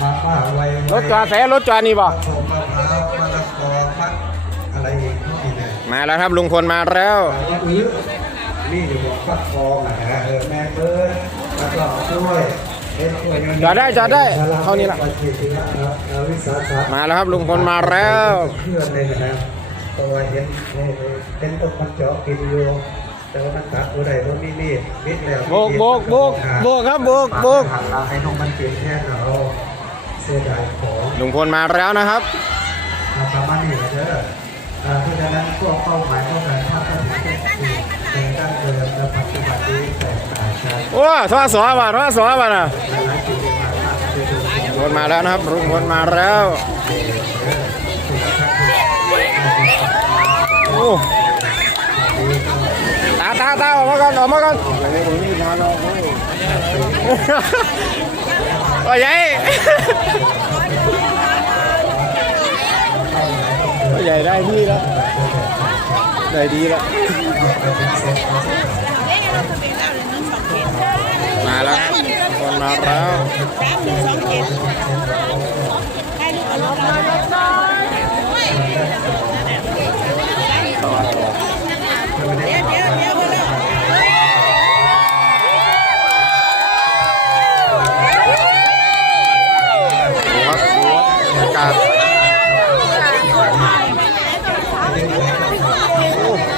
มาม่าไวๆรถจอดแสรถจอดนี่บ่ผงมะพร้าวมะละกอฟักอะไรอีกพวกนี้เนี่ยมาแล้วครับลุงพลมาแล้วถามว่าอื้อนี่อยู่บอกฟักทองนะฮะเออแม่เบิร์ดแล้วก็กล้วยเอ็นกล้วยเงินจอดได้จอดได้เท่านี้ละปฏิทินละนะวิสาสะ มาแล้วครับลุงพลมาแล้ว เพื่อนเลยนะตัวเห็นเป็นต้นมันเจาะกินอยู่แต่ว่ามันตัดตัวใดว่ามีมีดมิดแล้วโบกโบกโบกโบกครับโบกโบกหันเราให้น้องมันเปลี่ยนแค่เรา เสียดายของลุงพลมาแล้วนะครับเราประมาณนี้นะเด้ออ่าเพราะฉะนั้นพวกเป้าหมายของการภาพก็ถึงเป็นสี่ในด้านเดิมและปัจจุบันนี้แตกต่างกันโอ้ทอสอบ่ทอสอบ่น่ะหลายๆจุดที่ผ่านมาคือดูลุงพลมาแล้วนะครับลุงพลมาแล้วโอ้ตาตาตาออกมาก่อนออกมาก่อน โอ้ยยัยโอ้ยใหญ่ได้ที่แล้วได้ดีแล้ว มาแล้วครับคนมาแล้ว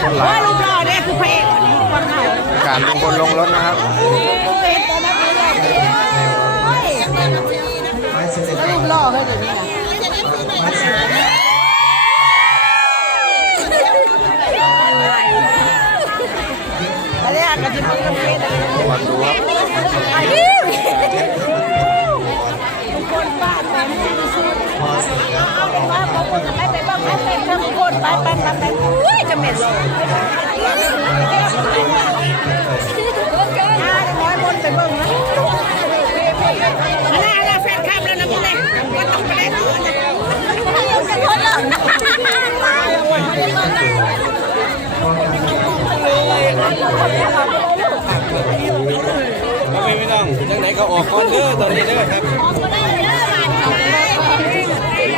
คนหลายลูกหล่อเนี่ยคือพระเอกคนไหนการลุงพลลงรถนะครับเป็นตัวนักเรียนลูกหล่อเฮ้ยเดี๋ยวนี้นะอะไรอะกระดิ่งกระดิ่งมาดู ไปไปไปไปอุ้ยจะเหม็นเลยน้อยคนไปเบิ่งนะน่าละแฟนคลับแล้วนะพวกนี้ก็ต้องไปได้ตัวนะจะคนละไม่ต้องจังไหนก็ออกก่อนเด้อตอนนี้เด้อครับ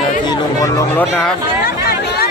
นาทีลุงพลลงรถนะครับ